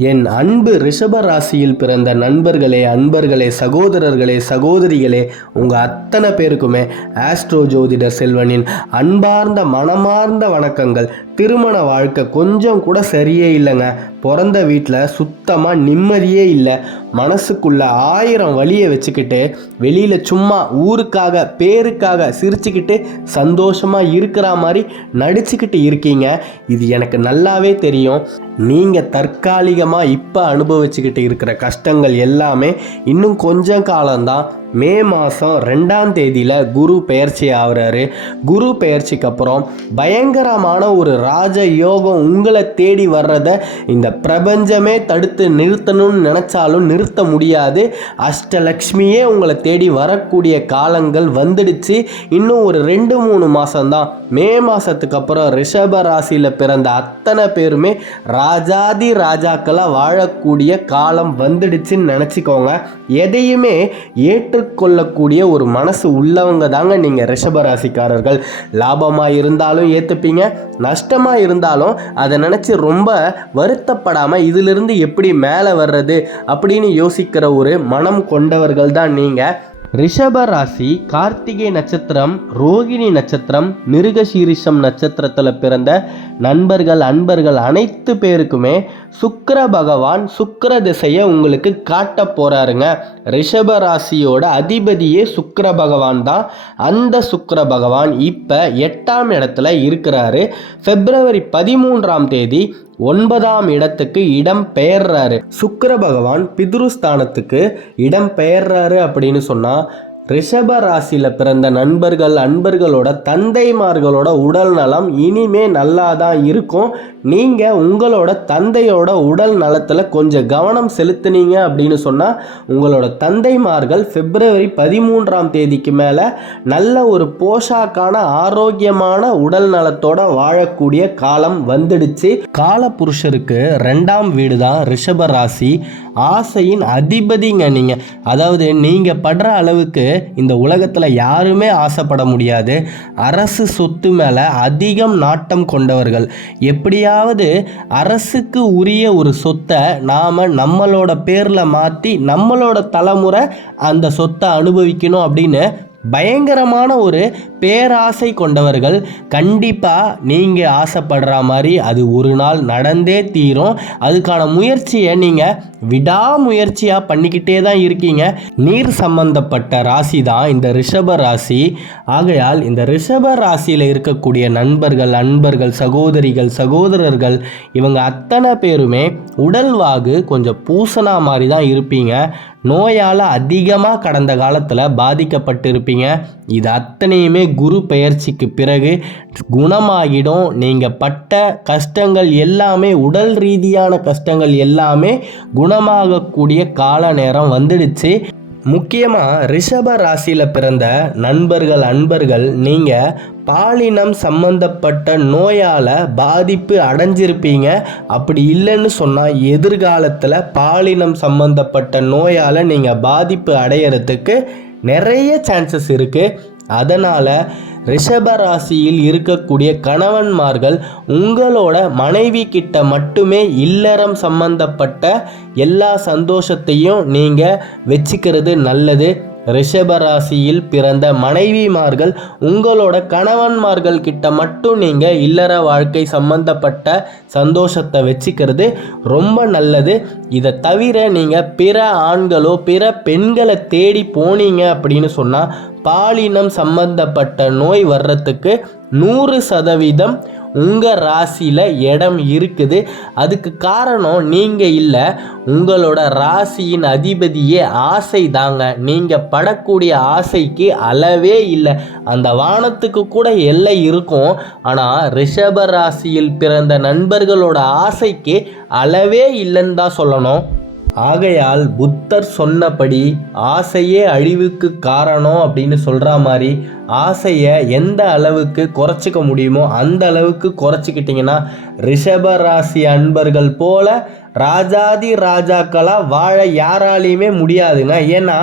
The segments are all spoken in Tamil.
என் அன்பு ரிஷப ராசியில் பிறந்த நண்பர்களே அன்பர்களே சகோதரர்களே சகோதரிகளே உங்கள் அத்தனை பேருக்குமே ஆஸ்ட்ரோ ஜோதிடர் செல்வனின் அன்பார்ந்த மனமார்ந்த வணக்கங்கள். திருமண வாழ்க்கை கொஞ்சம் கூட சரியே இல்லைங்க. பிறந்த வீட்டில் சுத்தமாக நிம்மதியே இல்லை. மனசுக்குள்ள ஆயிரம் வழியை வச்சுக்கிட்டு வெளியில் சும்மா ஊருக்காக பேருக்காக சிரிச்சுக்கிட்டு சந்தோஷமாக இருக்கிற மாதிரி நடிச்சுக்கிட்டு இருக்கீங்க. இது எனக்கு நல்லாவே தெரியும். நீங்கள் தற்காலிகமாக இப்போ அனுபவிச்சுக்கிட்டு இருக்கிற கஷ்டங்கள் எல்லாமே இன்னும் கொஞ்சம் காலம்தான் மே மாதம் ரெண்டாம் தேதியில் குரு பெயர்ச்சி ஆகிறாரு. குரு பெயர்ச்சிக்கு அப்புறம் பயங்கரமான ஒரு ராஜ யோகம் உங்களை தேடி வர்றத இந்த பிரபஞ்சமே தடுத்து நிறுத்தணும்னு நினச்சாலும் நிறுத்த முடியாது. அஷ்டலக்ஷ்மியே உங்களை தேடி வரக்கூடிய காலங்கள் வந்துடுச்சு. இன்னும் ஒரு ரெண்டு மூணு மாதம்தான் மே மாதத்துக்கு அப்புறம் ரிஷப ராசியில் பிறந்த அத்தனை பேருமே ராஜாதி ராஜாக்களாக வாழக்கூடிய காலம் வந்துடுச்சுன்னு நினச்சிக்கோங்க. எதையுமே ஏற்றுக்கொள்ளக்கூடிய ஒரு மனசு உள்ளவங்க தாங்க நீங்கள் ரிஷபராசிக்காரர்கள் லாபமாக இருந்தாலும் ஏற்றுப்பீங்க நஷ்டமாக இருந்தாலும் அதை நினச்சி ரொம்ப வருத்தப்படாமல் இதிலிருந்து எப்படி மேலே வர்றது அப்படின்னு யோசிக்கிற ஒரு மனம் கொண்டவர்கள் தான் நீங்கள் ரிஷப ராசி கார்த்திகை நட்சத்திரம் ரோகிணி நட்சத்திரம் மிருகசீரிஷம் நட்சத்திரத்தில் பிறந்த நண்பர்கள் அன்பர்கள் அனைத்து பேருக்குமே சுக்கர பகவான் சுக்கர திசையை உங்களுக்கு காட்ட போகிறாருங்க ரிஷப ராசியோட அதிபதியே சுக்கர பகவான் தான். அந்த சுக்கர பகவான் இப்போ எட்டாம் இடத்துல இருக்கிறாரு. பிப்ரவரி பதிமூன்றாம் தேதி ஒன்பதாம் இடத்துக்கு இடம் பெயர்றாரு. சுக்கர பகவான் பிதுருஸ்தானத்துக்கு இடம் பெயர்றாரு அப்படின்னு சொன்னா ரிஷப ராசியில் பிறந்த நண்பர்கள் அன்பர்களோட தந்தைமார்களோட உடல் நலம் இனிமே நல்லா தான் இருக்கும். நீங்கள் உங்களோட தந்தையோட உடல் நலத்தில் கொஞ்சம் கவனம் செலுத்துனீங்க அப்படின்னு சொன்னால் உங்களோட தந்தைமார்கள் பிப்ரவரி பதிமூன்றாம் தேதிக்கு மேலே நல்ல ஒரு போஷாக்கான ஆரோக்கியமான உடல் நலத்தோட வாழக்கூடிய காலம் வந்துடுச்சு. காலபுருஷருக்கு ரெண்டாம் வீடு தான் ரிஷப ராசி. ஆசையின் அதிபதிங்க நீங்கள் அதாவது நீங்கள் படுற அளவுக்கு இந்த உலகத்தில் யாருமே ஆசைப்பட முடியாது. அரசு சொத்து மேலே அதிகம் நாட்டம் கொண்டவர்கள். எப்படியாவது அரசுக்கு உரிய ஒரு சொத்தை நாம் நம்மளோட பேரில் மாற்றி நம்மளோட தலைமுறை அந்த சொத்தை அனுபவிக்கணும் அப்படின்னு பயங்கரமான ஒரு பேராசை கொண்டவர்கள் கண்டிப்பாக நீங்கள் ஆசைப்படுற மாதிரி அது ஒரு நாள் நடந்தே தீரும். அதுக்கான முயற்சியை நீங்கள் விடாமுயற்சியாக பண்ணிக்கிட்டே தான் இருக்கீங்க. நீர் சம்பந்தப்பட்ட ராசி தான் இந்த ரிஷப ராசி. ஆகையால் இந்த ரிஷப ராசியில் இருக்கக்கூடிய நண்பர்கள் அன்பர்கள் சகோதரிகள் சகோதரர்கள் இவங்க அத்தனை பேருமே உடல்வாகு கொஞ்சம் பூசணா மாதிரி தான் இருப்பீங்க. நோயால் அதிகமாக கடந்த காலத்தில் பாதிக்கப்பட்டிருப்பீங்க. இது அத்தனையுமே குரு பெயர்ச்சிக்கு பிறகு குணமாகிடும். நீங்கள் பட்ட கஷ்டங்கள் எல்லாமே உடல் ரீதியான கஷ்டங்கள் எல்லாமே குணமாகக்கூடிய கால நேரம் வந்துடுச்சு. முக்கியமாக ரிஷப ராசியில் பிறந்த நண்பர்கள் அன்பர்கள் நீங்கள் பாலினம் சம்பந்தப்பட்ட நோயால் பாதிப்பு அடைஞ்சிருப்பீங்க. அப்படி இல்லைன்னு சொன்னால் எதிர்காலத்தில் பாலினம் சம்பந்தப்பட்ட நோயால் நீங்கள் பாதிப்பு அடையிறதுக்கு நிறைய சான்சஸ் இருக்குது அதனால் ரிஷப ராசியில் இருக்கக்கூடிய கணவன்மார்கள் உங்களோட மனைவி கிட்ட மட்டுமே இல்லறம் சம்பந்தப்பட்ட எல்லா சந்தோஷத்தையும் நீங்கள் வச்சுக்கிறது நல்லது. ரிஷபராசியில் பிறந்த மனைவிமார்கள் உங்களோட கணவன்மார்கள் கிட்ட மட்டும் நீங்கள் இல்லற வாழ்க்கை சம்பந்தப்பட்ட சந்தோஷத்தை வச்சுக்கிறது ரொம்ப நல்லது. இதை தவிர நீங்கள் பிற ஆண்களோ பிற பெண்களை தேடி போனீங்க அப்படின்னு சொன்னால் பாலினம் சம்பந்தப்பட்ட நோய் வர்றதுக்கு நூறு சதவீதம் உங்கள் ராசியில் இடம் இருக்குது. அதுக்கு காரணம் நீங்கள் இல்லை. உங்களோட ராசியின் அதிபதியே ஆசை தாங்க. நீங்கள் படக்கூடிய ஆசைக்கு அளவே இல்லை. அந்த வானத்துக்கு கூட எல்லை இருக்கும். ஆனால் ரிஷப ராசியில் பிறந்த நண்பர்களோட ஆசைக்கு அளவே இல்லைன்னு தான் சொல்லணும். ஆகையால் புத்தர் சொன்னபடி ஆசையே அழிவுக்கு காரணம் அப்படின்னு சொல்கிற மாதிரி ஆசையை எந்த அளவுக்கு குறைச்சிக்க முடியுமோ அந்த அளவுக்கு குறைச்சிக்கிட்டிங்கன்னா ரிஷப ராசி அன்பர்கள் போல ராஜாதி ராஜாக்களாக வாழ யாராலையுமே முடியாதுங்க. ஏன்னா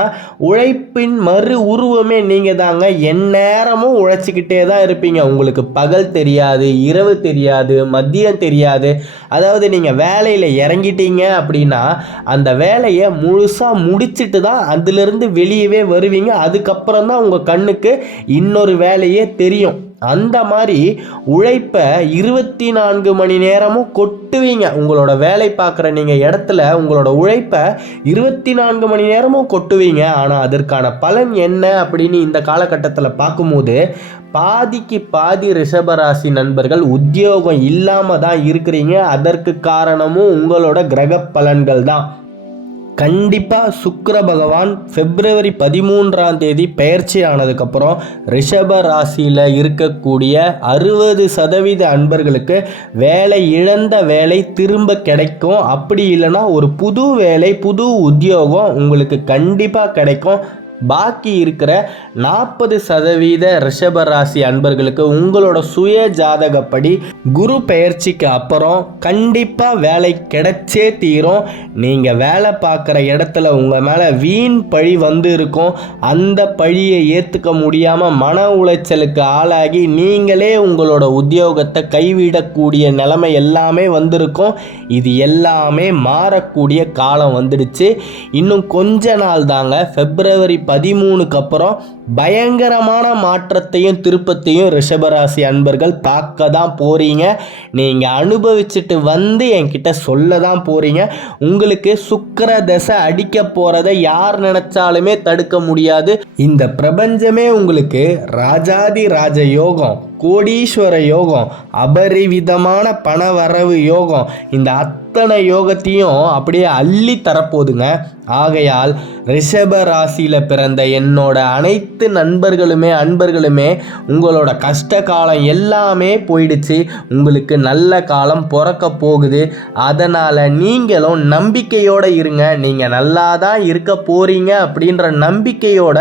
உழைப்பின் மறு உருவமே நீங்கள் தாங்க எந்நேரமும் உழைச்சிக்கிட்டே தான் இருப்பீங்க. உங்களுக்கு பகல் தெரியாது இரவு தெரியாது மதியம் தெரியாது. அதாவது நீங்கள் வேலையில் இறங்கிட்டீங்க அப்படின்னா அந்த வேலையை முழுசாக முடிச்சுட்டு தான் அதுலேருந்து வெளியவே வருவீங்க. அதுக்கப்புறம் தான் உங்கள் கண்ணுக்கு இன்னொரு வேலையே தெரியும். அந்த மாதிரி உழைப்பை இருபத்தி நான்கு மணி நேரமும் கொட்டுவீங்க. உங்களோட வேலை பார்க்குற நீங்கள் இடத்துல உங்களோட உழைப்பை இருபத்தி நான்கு மணி நேரமும் கொட்டுவீங்க. ஆனால் அதற்கான பலன் என்ன அப்படின்னு இந்த காலகட்டத்தில் பார்க்கும்போது பாதிக்கு பாதி ரிஷபராசி நண்பர்கள் உத்தியோகம் இல்லாமல் தான் இருக்கிறீங்க. அதற்கு காரணமும் உங்களோட கிரக பலன்கள் தான். கண்டிப்பாக சுக்கர பகவான் பிப்ரவரி பதிமூன்றாம் தேதி பெயர்ச்சி ஆனதுக்கப்புறம் ரிஷப ராசியில் இருக்கக்கூடிய அறுபது சதவீத அன்பர்களுக்கு வேலை இழந்த வேலை திரும்ப கிடைக்கும். அப்படி இல்லைன்னா ஒரு புது வேலை புது உத்தியோகம் உங்களுக்கு கண்டிப்பாக கிடைக்கும். பாக்கி இருக்கிற நாற்பது சதவீத ரிஷபராசி அன்பர்களுக்கு உங்களோட சுய ஜாதகப்படி குரு பெயர்ச்சிக்கு அப்புறம் கண்டிப்பாக வேலை கிடைச்சே தீரும். நீங்கள் வேலை பார்க்குற இடத்துல உங்கள் மேலே வீண் பழி வந்து இருக்கும். அந்த பழியை ஏற்றுக்க முடியாமல் மன உளைச்சலுக்கு ஆளாகி நீங்களே உங்களோட உத்தியோகத்தை கைவிடக்கூடிய நிலைமை எல்லாமே வந்திருக்கும். இது எல்லாமே மாறக்கூடிய காலம் வந்துடுச்சு. இன்னும் கொஞ்ச நாள் தாங்க. பிப்ரவரி பதிமூணுக்கு அப்புறம் பயங்கரமான மாற்றத்தையும் திருப்பத்தையும் ரிஷபராசி அன்பர்கள் பார்க்க தான் போகிறீங்க நீங்கள் அனுபவிச்சுட்டு வந்து என்கிட்ட சொல்ல தான் போகிறீங்க உங்களுக்கு சுக்கர தசை அடிக்க போகிறத யார் நினச்சாலுமே தடுக்க முடியாது. இந்த பிரபஞ்சமே உங்களுக்கு ராஜாதி ராஜ யோகம் கோடீஸ்வர யோகம் அபரிவிதமான பண வரவு யோகம். இந்த அத்தனை யோகத்தையும் அப்படியே அள்ளி தரப்போதுங்க ஆகையால் ரிஷப ராசியில் பிறந்த என்னோட அனைத்து நண்பர்களுமே அன்பர்களுமே உங்களோட கஷ்ட காலம் எல்லாமே போயிடுச்சு. உங்களுக்கு நல்ல காலம் பிறக்க போகுது. அதனால் நீங்களும் நம்பிக்கையோடு இருங்க. நீங்கள் நல்லா தான் இருக்க போகிறீங்க அப்படின்ற நம்பிக்கையோட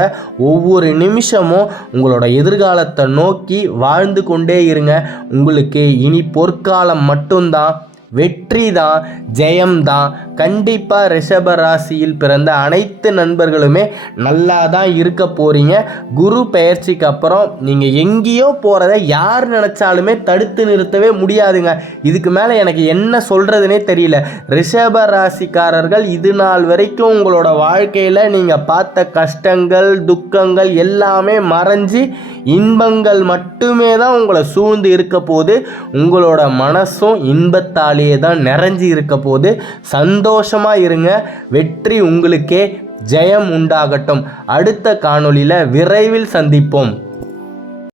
ஒவ்வொரு நிமிஷமும் உங்களோட எதிர்காலத்தை நோக்கி வாழ்ந்து கொண்டே இருங்க. உங்களுக்கு இனி பொற்காலம் மட்டும்தான். வெற்றி தான் ஜெயம் தான் கண்டிப்பாக ரிஷப ராசியில் பிறந்த அனைத்து நண்பர்களுமே நல்லா தான் இருக்க போகிறீங்க குரு பெயர்ச்சிக்கு அப்புறம் நீங்கள் எங்கேயோ போகிறத யார் நினச்சாலுமே தடுத்து நிறுத்தவே முடியாதுங்க. இதுக்கு மேலே எனக்கு என்ன சொல்கிறதுனே தெரியல. ரிஷப ராசிக்காரர்கள் இது நாள் வரைக்கும் உங்களோட வாழ்க்கையில் நீங்கள் பார்த்த கஷ்டங்கள் துக்கங்கள் எல்லாமே மறைஞ்சு இன்பங்கள் மட்டுமே தான் உங்களை சூழ்ந்து இருக்க போது உங்களோட மனசும் இன்பத்தாலே இன்பத்தாலேயே தான் நிறைஞ்சு இருக்க போது சந்தோஷமாக இருங்க. வெற்றி உங்களுக்கே. ஜெயம் உண்டாகட்டும். அடுத்த காணொளியில் விரைவில் சந்திப்போம்.